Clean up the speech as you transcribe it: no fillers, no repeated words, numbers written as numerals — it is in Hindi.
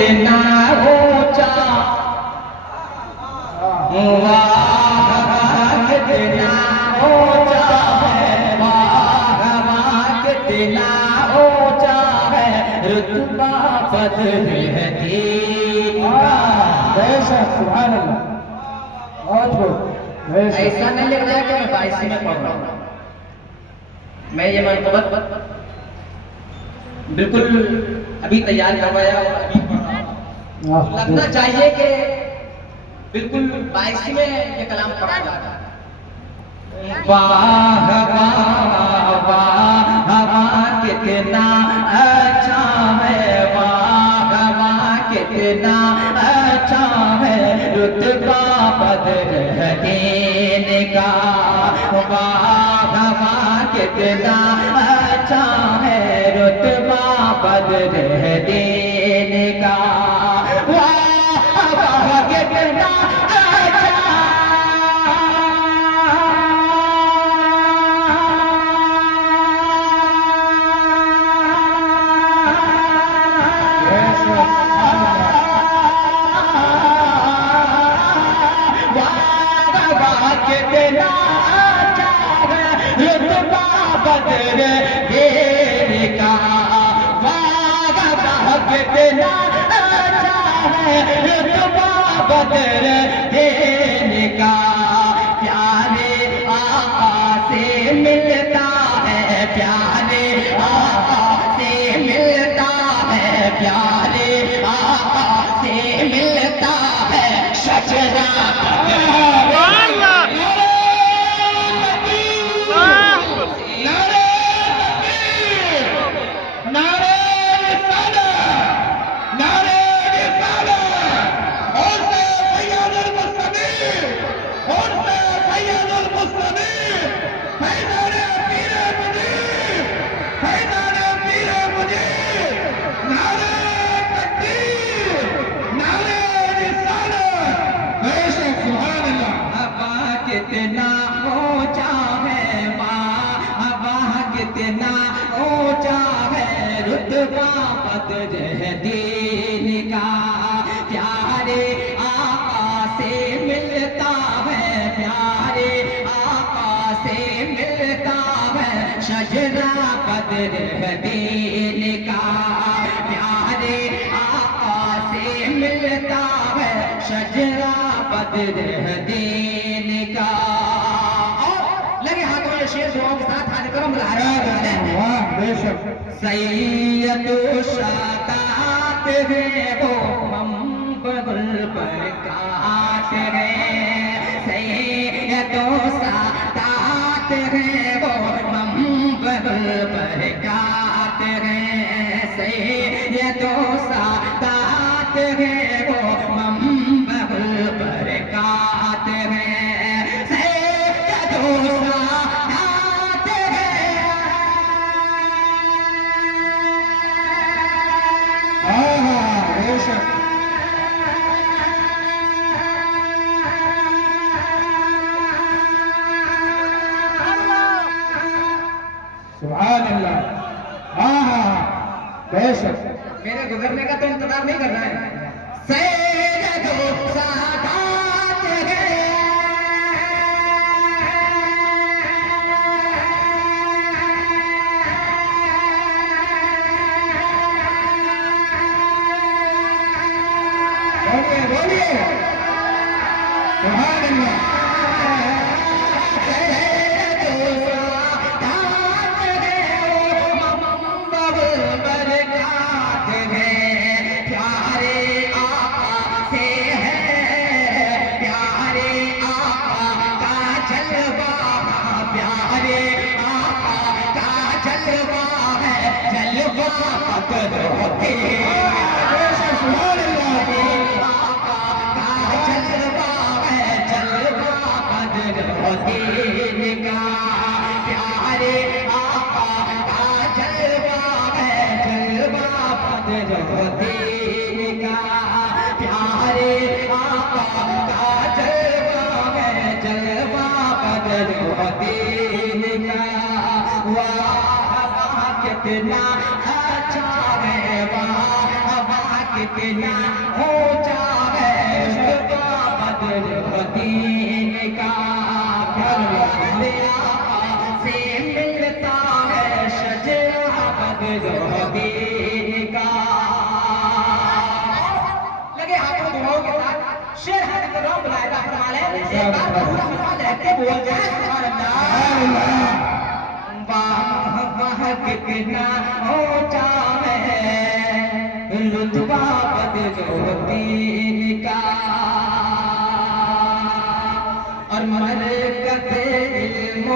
कितना ऊंचा, वाह कितना ऊंचा है, वाह कितना ऊंचा है, रुतबा बदल है दीवा। सुभान अल्लाह, बहुत खूब। ऐसा नहीं लग रहा है कि मैं 22 में पढ़ रहा हूँ। मैं ये मनक़बत बिल्कुल अभी तैयार करवाया और अभी पढ़ रहा हूँ। लगना चाहिए कि बिल्कुल 22 में ये कलाम पढ़ा जाता है। वाह वाह वाह वाह कितना अच्छा है, वाह वाह कितना अच्छा है, रुतबा बदल है दीन का। वाह वाह कितना अच्छा है, रुतबा बदल है दीन का। वाह वाह कितना बदल देने का। वाह वाह कितना अच्छा है, रुतबा बदल देने का। प्यारे आका से मिलता है, प्यारे आका से मिलता है, प्यारे आका से मिलता है शजरा। कितना ऊंचा है, वाह कितना ऊंचा है, रुतबा बदल है दीन का। प्यारे आका से मिलता है, प्यारे आका से मिलता है शजरा बदल है दीन का। प्यारे आका से मिलता है शजरा बदल है दीन का। और लगे हाथों में शेर दुआओं के साथ हाथ करो, वाह बेशक। सैयदो शादात है वो मंबरुल बरकात है, सैयदो शादात है वो मंबरुल बरकात है, सैयदो शादात है वो मंबरुल बरकात है, सैयदो शादात है। बेशक सुभान अल्लाह। हाँ हाँ हाँ बेशक। मेरे गुजरने का तो इंतजार नहीं कर रहा है। सैयदो सादात है, बोलिए बोलिए सुभान अल्लाह। कितना अच्छा है, वाह वाह कितना ऊंचा है रुतबा बदरुद्दीन का, से मिलता है शजरा बदरुद्दीन का। लगे हाथों दुआओं के साथ शेर हाथ को रौब बुलाएगा फरमाले एक बार पूरा मौका रहते बोल जाए सुभान अल्लाह। वाह वाह कितना ऊंचा है रुतबा बदरुद्दीन का, और मरकज़ इल्म